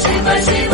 Shiva, sim